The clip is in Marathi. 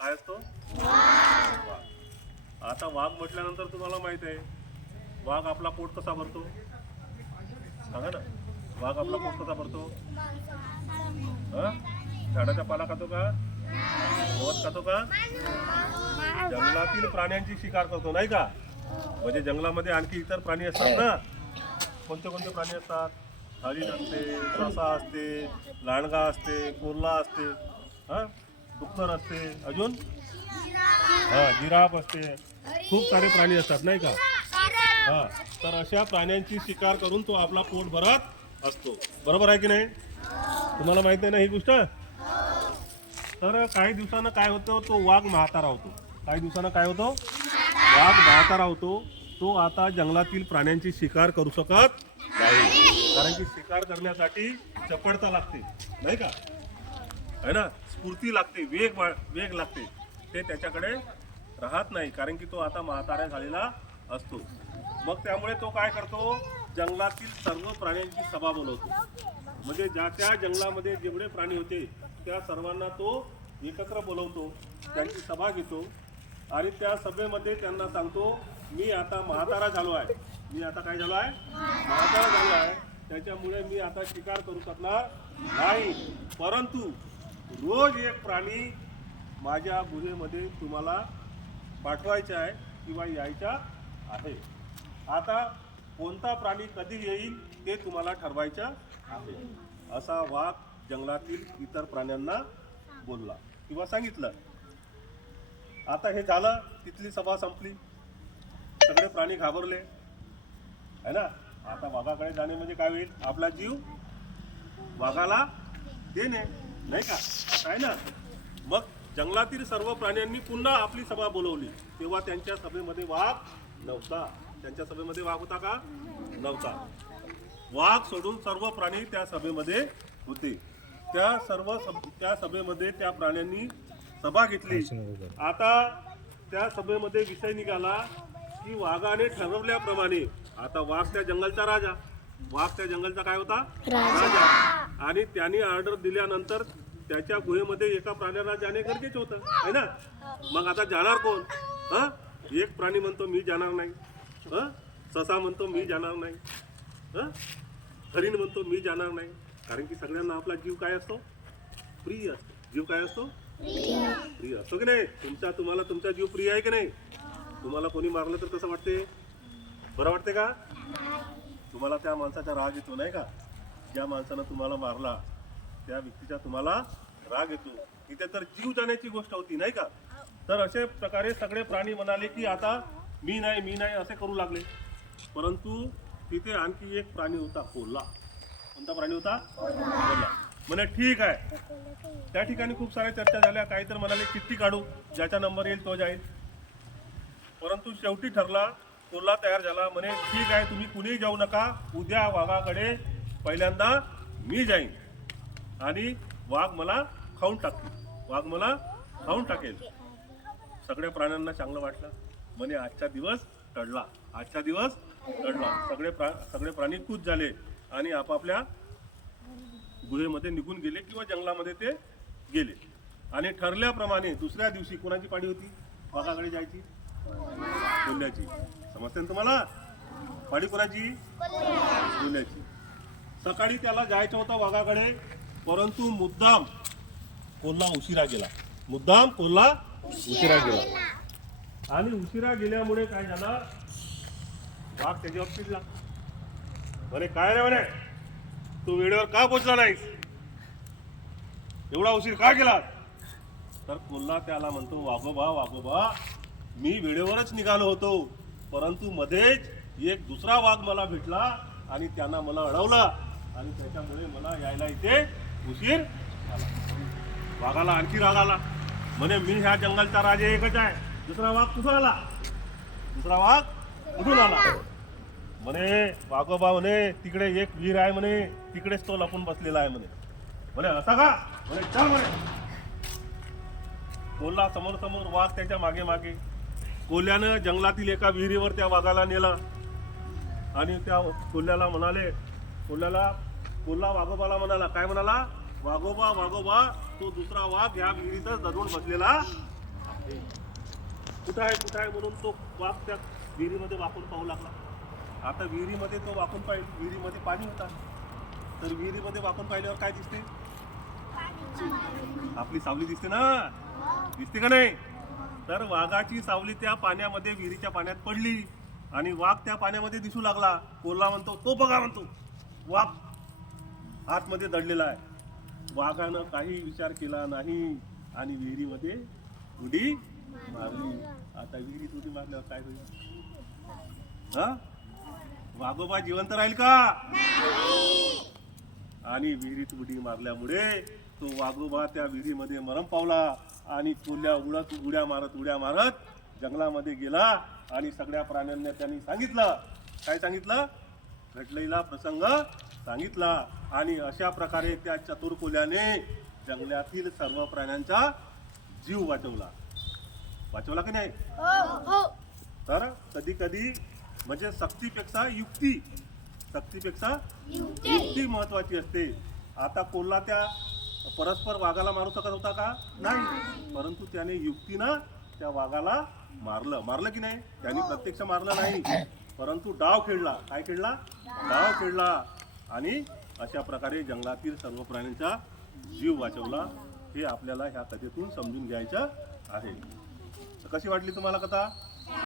काय असतो? वाघ. आता वाघ म्हटल्यानंतर तुम्हाला माहित आहे वाघ आपला पोट कसा भरतो? सांगा ना. वाघ आपला पोट कसा भरतो? झाडाचा पाला खातो का? गवत खातो का? जंगलातील प्राण्यांची शिकार करतो नाही का? म्हणजे जंगलामध्ये आणखी इतर प्राणी असतात ना. कोणते कोणते प्राणी असतात? हरिण असते, ससा असते, लांडगा असते, कोल्हा असते, डुक्कर असते, अजून जिराफ असते. खूप सारे प्राणी असतात नाही का? तर अशा प्राण्यांची शिकार करून तो आपला पोट भरत असतो. बरोबर आहे की नाही? तुम्हाला माहित आहे ना ही गोष्ट? तर काही दिवसानं काय होतं, तो वाघ म्हातारा होतो. काही दिवसानं काय होतो? वाघ म्हातारा होतो. तो आता जंगलातील प्राण्यांची शिकार करू शकत नाही, कारण की शिकार करण्यासाठी चपळता लागते नाही का? है ना? स्फूर्ती लागते, वेग लागते. ते त्याच्याकडे राहत नाही, कारण की तो आता म्हातारा झालेला असतो. मग त्यामुळे तो काय करतो? जंगलातील सर्व प्राण्यांची सभा बोलवतो. म्हणजे ज्या त्या जंगलामध्ये जेवढे प्राणी होते त्या सर्वांना तो एकत्र बोलवतो, त्यांची सभा घेतो आणि त्या सभेमध्ये त्यांना सांगतो, मी आता म्हातारा झालो आहे. मी आता काय झालो आहे? म्हातारा झालो आहे. त्याच्यामुळे मी आता शिकार करू शकणार नाही, परंतु रोज एक प्राणी माझ्या गुहेमध्ये तुम्हाला पाठवायचा आहे किंवा यायचा आहे. आता कोणता प्राणी कधी येईल ते तुम्हाला ठरवायचं आहे. असा वाघ जंगलातील इतर प्राण्यांना बोलला किंवा सांगितलं. आता हे झालं, तिथली सभा संपली, सगळे प्राणी घाबरले है ना. आता वाघाकडे जाणे म्हणजे काय होईल? आपला जीव वाघाला देणे नाही का? असं आहे ना. मग जंगलातील सर्व प्राण्यांनी पुन्हा आपली सभा बोलवली. तेव्हा त्यांच्या सभेमध्ये वाघ नव्हता. त्यांच्या सभेमध्ये वाघ होता का? नव्हता. वाघ सोडून सर्व प्राणी त्या सभेमध्ये होते. त्या सभेमध्ये त्या प्राण्यांनी सभा घेतली. आता त्या सभेमध्ये विषय निघाला की वाघाने ठरवल्याप्रमाणे आता वाघ त्या जंगलचा राजा. वाघ त्या जंगलचा काय होता? राजा. आणि त्यांनी ऑर्डर दिल्यानंतर त्याच्या गुहेमध्ये एका प्राण्याला जाणे गरजेचे होतं है ना. मग आता जाणार कोण? एक प्राणी म्हणतो मी जाणार नाही, ससा म्हणतो मी जाणार नाही, हरिण म्हणतो मी जाणार नाही. कारण की सगळ्यांना आपला जीव काय असतो? प्रिय असतो. जीव काय असतो? प्रिय असतो की नाही? तुम्हाला तुमचा जीव प्रिय आहे की नाही? तुम्हाला कोणी मारलं तर कसं वाटते? बरं वाटते का? तुम्हाला त्या माणसाचा राग येतो नाही का? ज्या माणसानं तुम्हाला मारला त्या व्यक्तीचा तुम्हाला राग येतो. इथे तर जीव जाण्याची गोष्ट होती नाही का? तर अशा प्रकारे सगळे प्राणी म्हणाले की आता मी नाही असे करू लागले. परंतु तिथे आणखी एक प्राणी होता, कोल्हा. कोणता प्राणी होता? कोल्हा. म्हणे ठीक आहे. त्या ठिकाणी खूप साऱ्या चर्चा झाल्या. काही तर म्हणाले चिठ्ठी काढू, ज्याचा नंबर येईल तो जाईल. परंतु शेवटी ठरला, कोल्हा तयार झाला. म्हणे ठीक आहे, तुम्ही कुणीही जाऊ नका. उद्या वाघाकडे पहिल्यांदा मी जाईन आणि वाघ मला खाऊन टाकेल. सगळ्या प्राण्यांना चांगलं वाटलं. म्हणे आजचा दिवस टळला. सगळे प्राणी खुश झाले आणि आपापल्या गुहेमध्ये निघून गेले किंवा जंगलामध्ये ते गेले. आणि ठरल्याप्रमाणे दुसऱ्या दिवशी कोणाची पाळी होती वाघाकडे जायची? कोल्ह्याची. समजते ना तुम्हाला? पाळी कोणाची? कोल्ह्याची. सकाळी त्याला जायचं होतं वाघाकडे, परंतु मुद्दाम कोल्हा उशिरा गेला. आणि उशिरा गेल्यामुळे काय झालं? वाघ त्याच्यावर चिडला. म्हणे काय रे म्हणे, तू वेळेवर का पोहोचला नाहीस? एवढा उशीर का केला? तर कोल्हा त्याला म्हणतो, वाघोबा मी वेळेवरच निघालो होतो, परंतु मध्येच एक दुसरा वाघ मला भेटला आणि त्यांना मला अडवला आणि त्याच्यामुळे मला यायला इथे उशीर झाला. वाघाला आणखी राग आला. म्हणे मी ह्या जंगलचा राजा एकच आहे, दुसरा वाघ कुठून आला? म्हणे वाघोबा म्हणे तिकडे एक विहीर आहे म्हणे, तिकडेच तो लपून बसलेला आहे म्हणे असा का? म्हणे चल म्हणे. कोल्हा समोर, वाघ त्याच्या मागे. कोल्ह्यानं जंगलातील एका विहिरीवर त्या वाघाला नेला आणि त्या कोल्ह्याला म्हणाले, कोल्हा वाघोबाला म्हणाला, काय म्हणाला? वाघोबा तो दुसरा वाघ ह्या विहिरीतच दडून बसलेला कुठं आहे म्हणून तो वाघ त्या विहिरीमध्ये वाकून पाहू लागला. आता विहिरीमध्ये तो वाकून पाहिजे, विहिरीमध्ये पाणी होता. तर विहिरीमध्ये वाकून पाहिल्यावर काय दिसते? आपली सावली दिसते ना, दिसते का नाही? तर वाघाची सावली त्या पाण्यामध्ये, विहिरीच्या पाण्यात पडली आणि वाघ त्या पाण्यामध्ये दिसू लागला. कोल्हा म्हणतो, तो बघा म्हणतो, वाघ आतमध्ये दडलेला आहे. वाघानं काही विचार केला नाही आणि विहिरीमध्ये उडी मारली. आता विहिरीत उडी मारल्यावर काय होईल? हा, वाघोबा जिवंत राहील का? आणि विहिरीत उडी मारल्यामुळे तो वाघोबा त्या विहिरीमध्ये मरण पावला आणि कोल्हा उड्या मारत जंगलामध्ये गेला आणि सगळ्या प्राण्यांना त्यांनी सांगितलं. काय सांगितलं? घडलेला प्रसंग सांगितला. आणि अशा प्रकारे त्या चतुर कोल्ह्याने जंगलातील सर्व प्राण्यांचा जीव वाचवला की नाही? तर कधी कधी म्हणजे सक्तीपेक्षा युक्ती महत्वाची असते. आता कोल्हा त्या परस्पर वाघाला मारू शकत होता का? नाही. परंतु त्याने युक्तीनं त्या वाघाला मारलं की नाही? त्यांनी प्रत्यक्ष मारलं नाही, परंतु डाव खेळला. काय खेळला? डाव खेळला आणि अशा प्रकारे जंगलातील सर्व प्राण्यांचा जीव वाचवला. हे आपल्याला ह्या कथेतून समजून घ्यायचं आहे. तर कशी वाटली तुम्हाला कथा?